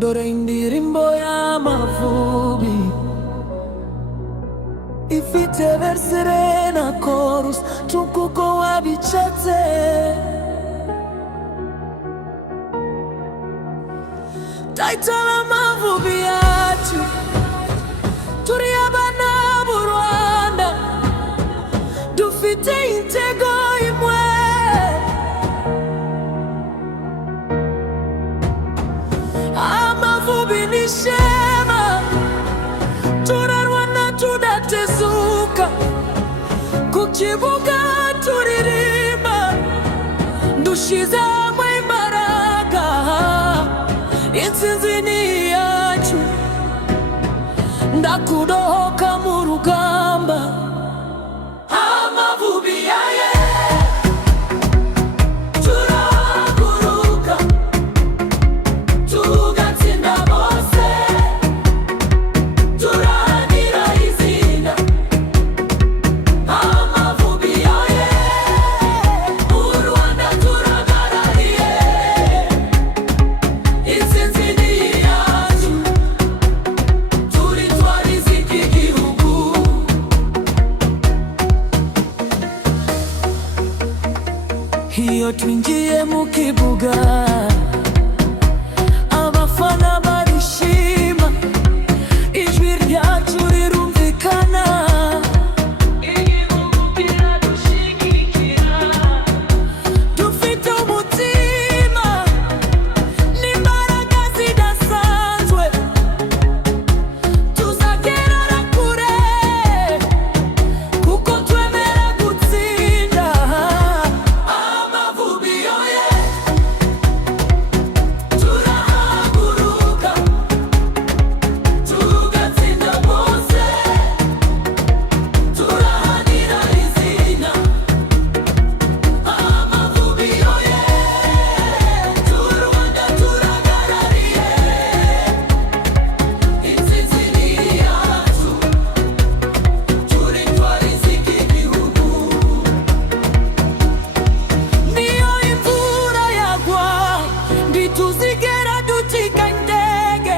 dore indirimbo y'Amavubi ifite versere na chorus tukuko wabicetse. Title Amavubi yacu turi abana b'u Rwanda dufite intego imwe. Amavubi ni ishema, turarwana tudatezuka, ku kibuga turirimba dushize hamwe imbaraga. Intsinzi ni iyacu, ndakudohoka mu rugamba. Amavubi yaye turahaguruka tugatsinda bose, turahanira izina. Amavubi yaye u Rwanda turahagarariye, intsinzi ni iyacu, turi twarize iki gihugu. Iyo twinjiye mu kibuga abafana barishima, ijwi ryacu rirumvikana, igihugu kiradushigikira. Dufite umutima n'imbaraga zidasanzwe, tuzagerera kure kuko twemera gutsinda. Amavubi yoye turahaguruka tugatsinda bose, turahanira izina. Amavubi yoye u Rwanda turahagarariye, intsinzi ni iyacu, turi twarize iki gihugu. Niyo imvura yagwa ntituzigera ducika intege,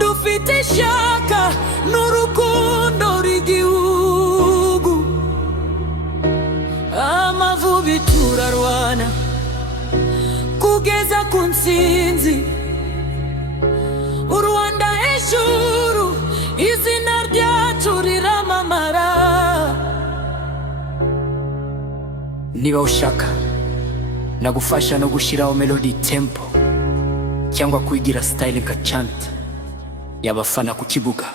dufite ishaka n'urukundo rw'igihugu. Amavubi turarwana kugeza ku ntsinzi. U Rwanda hejuru, izina ryacu riramamara. Niba ushaka nagufasha no gushyiraho melody tempo cyangwa kwigira style nka chant y'abafana ku kibuga.